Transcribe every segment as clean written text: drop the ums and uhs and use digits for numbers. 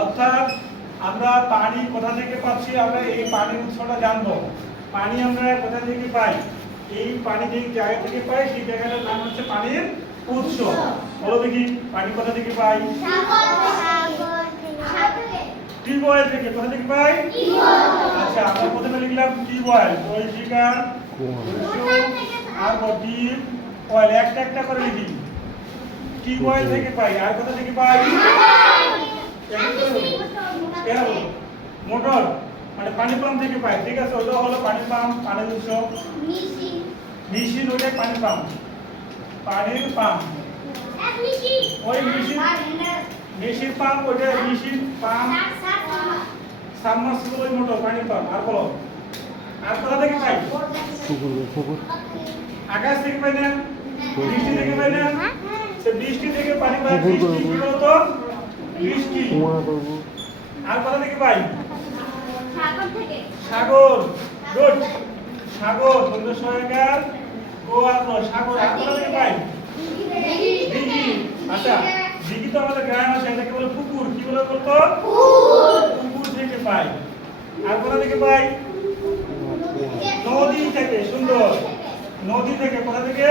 অর্থাৎ আমরা পানি কোথা থেকে পাচ্ছি, আমরা এই পানির উৎসটা জানবো। পানি আমরা কোথা থেকে পাই, এই পানি যে জায়গা থেকে পাই সেই জায়গাটার নাম হচ্ছে পানির উৎস। বলো দেখি পানি কোথা থেকে পাই? টিউবওয়েল থেকে। কোথা থেকে পাই? আচ্ছা, আমরা প্রথমে লিখলাম টিউবওয়েল, পরিষ্কার আর ডিপ ওয়েল, একটা একটা করে লিখি। টিউবওয়েল থেকে পাই। আর কোথা থেকে পাই? মোটর মানে পানি পাম্প থেকে পাই। ঠিক আছে, ওটা হলো পানি পাম্প, পানির উৎস। মেশিন ওইটা পানি পাম্প, পানির পাম্প। ওই মেশিন পাম্প, ওইটা মেশিন পাম্প। সাবমার্সিবল ওই মোটর পানি পাম্প। আর বলো, আর কোথা থেকে পাই? আকাশ থেকে পাই না? বৃষ্টি থেকে পাই না? সে বৃষ্টি থেকে পানি পাই। বৃষ্টি কি বলতো? বৃষ্টি। আর কোথা থেকে পাই? সাগর। গুড, সাগর। তোমরা সহায়কার ও আর সাগর। আর কোথা থেকে পাই? দিঘি। আচ্ছা, দিঘি তো আমাদের গ্রামে আছে, এটাকে বলে পুকুর। কি বলে বলতো? পুকুর থেকে পাই। আর কোথা থেকে পাই? নদী থেকে। সুন্দর, নদী থেকে। কোথা থেকে?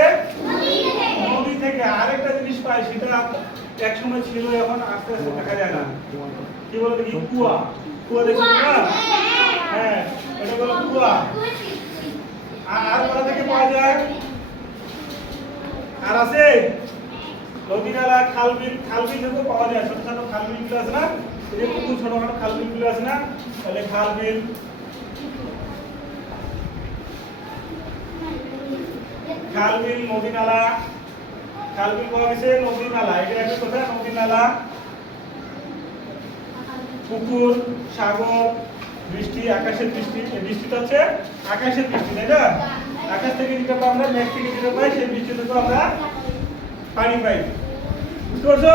নদী থেকে। আরেকটা জিনিস পাই, সেটা এক সময় ছিল, এখন আস্তে আস্তে দেখা যায় না। কি বলে দেখি? কুয়া। কুয়া দেখি না? হ্যাঁ, এটা বলো কুয়া। আর কোথা থেকে পাওয়া যায়? আর আছে নদী নালা, খাল বিল। খাল বিল থেকেও পাওয়া যায়, ছোট ছোট খাল বিল গুলো আছে না? এই যে পুকুর ছোটখাটো খাল বিল গুলো আছে না? তাহলে খাল বিল। খাল বিল, নদী নালা। খাল বিল পাওয়া গেছে, নদী নালা। এটা একটা কথা, নদী নালা, পুকুর, সাগর, বৃষ্টি, আকাশের বৃষ্টি। এই বৃষ্টিটা হচ্ছে আকাশের বৃষ্টি, তাই না? আকাশ থেকে যেটা আমরা, মেঘ থেকে যেটা পাই, সেই বৃষ্টি থেকে আমরা পানি পাই। বুঝতে পারছো?